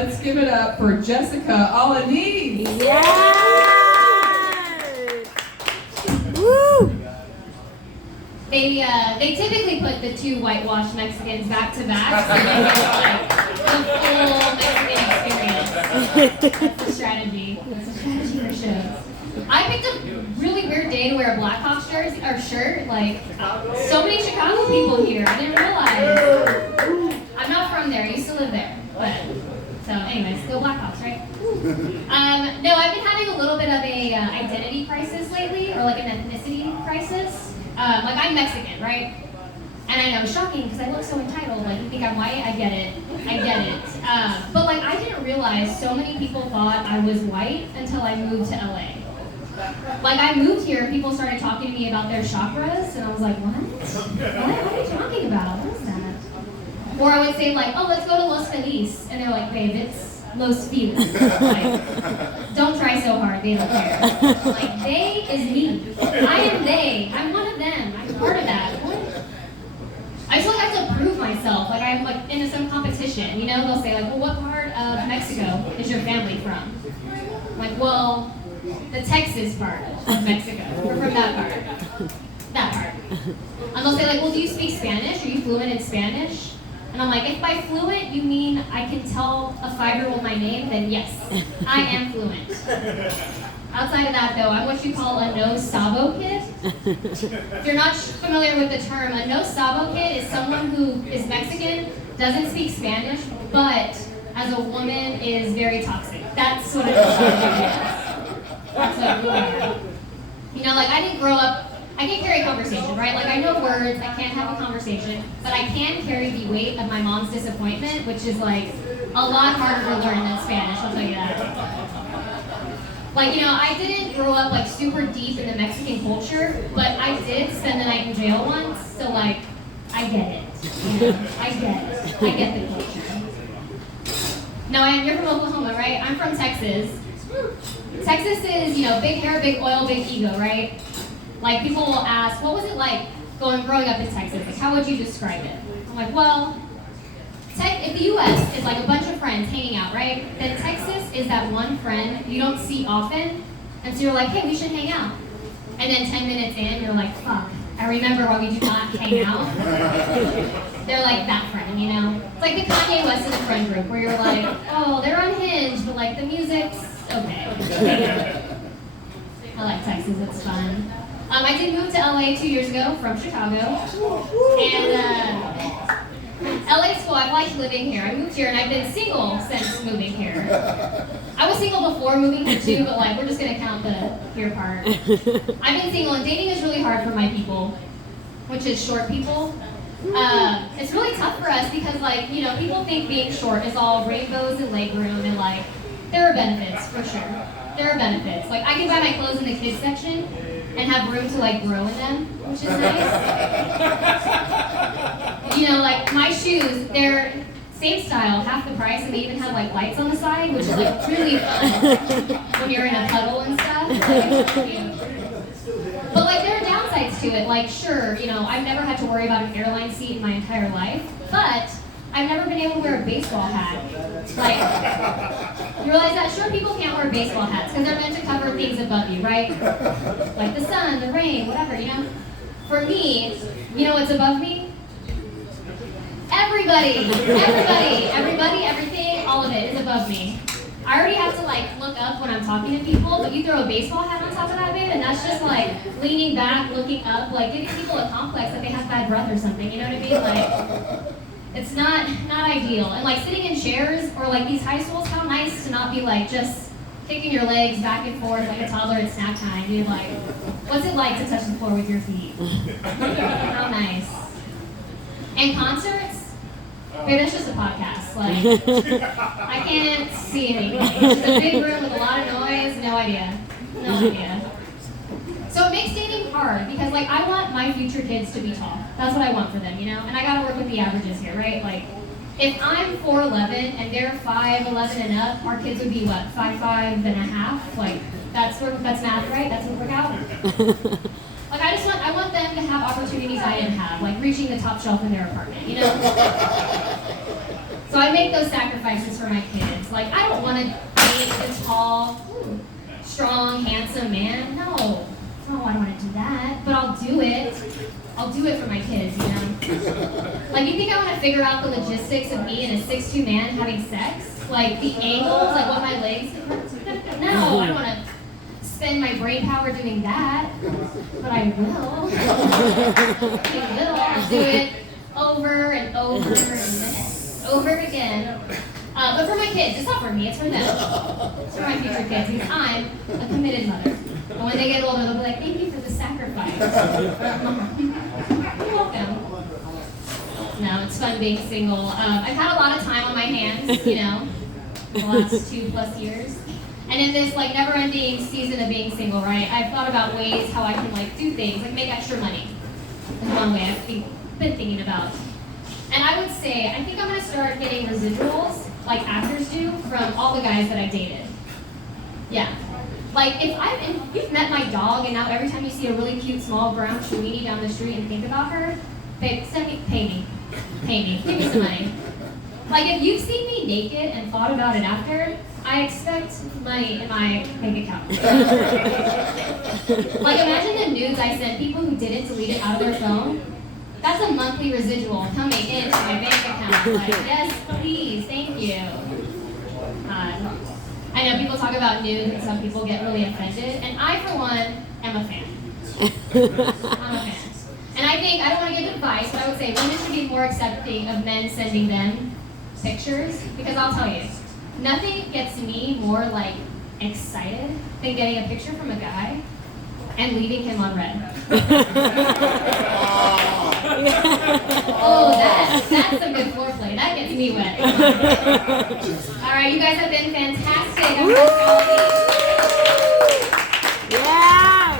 let's give it up for Jessica Alaniz. Yes! Woo! They typically put the two whitewashed Mexicans back to back, so you get like the full Mexican experience. That's the strategy. That's the strategy for shows. I picked a really weird day to wear a Blackhawks shirt. Like so many Chicago people here. I didn't realize. I'm not from there. I used to live there, but so anyways, go Blackhawks, right? No, I've been having a little bit of a identity crisis lately, or like an ethnicity crisis. Like I'm Mexican, right? And I know it's shocking because I look so entitled. Like you think I'm white? I get it. But like I didn't realize so many people thought I was white until I moved to LA. Like I moved here and people started talking to me about their chakras and I was like, what? What are you talking about? What is that? Or I would say like, oh, let's go to Los Feliz. And they're like, babe, it's Los Feliz. Like, don't try so hard, they don't care. Like, they is me. I am they. I'm one of them. I'm part of that. What? I just like have to prove myself. Like I'm like into some competition. You know, they'll say like, well, what part of Mexico is your family from? I'm like, well, the Texas part of Mexico. We're from that part. That part. And they'll say like, well, do you speak Spanish? Are you fluent in Spanish? And I'm like, if by fluent you mean I can tell a 5-year-old my name, then yes, I am fluent. Outside of that though, I'm what you call a no sabo kid. If you're not familiar with the term, a no sabo kid is someone who is Mexican, doesn't speak Spanish, but as a woman is very toxic. That's what a no sabo kid is. That's what we are. You know, like I didn't grow up, I can't carry a conversation, right? Like I know words, I can't have a conversation, but I can carry the weight of my mom's disappointment, which is like a lot harder to learn than Spanish, I'll tell you that. Like, you know, I didn't grow up like super deep in the Mexican culture, but I did spend the night in jail once, so like, I get it. You know, I get it. I get the culture. No, you're from Oklahoma, right? I'm from Texas. Texas is, you know, big hair, big oil, big ego, right? Like people will ask, what was it like growing up in Texas? Like, how would you describe it? I'm like, well, if the U.S. is like a bunch of friends hanging out, right? Then Texas is that one friend you don't see often, and so you're like, hey, we should hang out. And then 10 minutes in, you're like, fuck, I remember why we do not hang out. They're like that friend, you know? It's like the Kanye West of the friend group, where you're like, oh, they're unhinged, but like the music's okay. I like Texas, it's fun. I did move to LA 2 years ago from Chicago, and LA school, I've liked living here. I moved here and I've been single since moving here. I was single before moving here too, but like we're just gonna count the here part. I've been single and dating is really hard for my people, which is short people. It's really tough for us because like, you know, people think being short is all rainbows and legroom and like, there are benefits for sure. There are benefits. Like I can buy my clothes in the kids section and have room to like grow in them, which is nice. You know, like my shoes, they're same style, half the price, and they even have like lights on the side, which is like really fun when you're in a puddle and stuff. Like, it's cute. But like there are downsides to it. Like sure, you know, I've never had to worry about an airline seat in my entire life, but I've never been able to wear a baseball hat. Like, you realize that? Sure, people can't wear baseball hats because they're meant to cover things above you, right? Like the sun, the rain, whatever, you know? For me, you know what's above me? Everybody, everything, all of it is above me. I already have to like look up when I'm talking to people, but you throw a baseball hat on top of that, babe, and that's just like leaning back, looking up, like giving people a complex that they have bad breath or something, you know what I mean? Like, it's not ideal. And like sitting in chairs or like these high schools, how nice to not be like just kicking your legs back and forth like a toddler at snack time. You're like, what's it like to touch the floor with your feet? How nice. And concerts? Babe, that's just a podcast. Like, I can't see anything. It's just a big room with a lot of noise. No idea. No idea. So it makes dating hard because like I want my future kids to be tall. That's what I want for them, you know? And I gotta work with the averages here, right? Like if I'm 4'11" and they're 5'11" and up, our kids would be what, 5'5" and a half? Like that's math, right? That's what work out. Like I want them to have opportunities I didn't have, like reaching the top shelf in their apartment, you know? So I make those sacrifices for my kids. Like, I don't want to date a tall, strong, handsome man. No, I don't want to do that. But I'll do it. I'll do it for my kids, you know? Like, you think I want to figure out the logistics of me and a 6'2" man having sex? Like, the angles, like what my legs... No, I don't want to spend my brain power doing that. But I will. I will. I'll do it over and over and over again. But for my kids, it's not for me, it's for them. It's for my future kids, because I'm a committed mother. And when they get older, they'll be like, thank you for the sacrifice. You're welcome. No, it's fun being single. I've had a lot of time on my hands, you know, the last 2+ years. And in this like never-ending season of being single, right, I've thought about ways how I can like do things, like make extra money. Is one way I've been thinking about. And I would say, I think I'm going to start getting residuals, like actors do, from all the guys that I dated. Yeah. Like, if you've met my dog, and now every time you see a really cute, small, brown Chiweenie down the street and think about her, babe, pay me. Give me some money. Like, if you've seen me naked and thought about it after, I expect money in my bank account. Like, imagine the nudes I sent people who didn't delete it out of their phone. That's a monthly residual coming into my bank account. Like, yes, please, thank you. I know people talk about nudes and some people get really offended, and I, for one, am a fan. I'm a fan. And I think, I don't want to give advice, but I would say women should be more accepting of men sending them pictures, because I'll tell you, nothing gets me more, like, excited than getting a picture from a guy and leaving him on red. Oh, that's some good foreplay. That gets me wet. All right, you guys have been fantastic. I'm so proud of you. Yeah.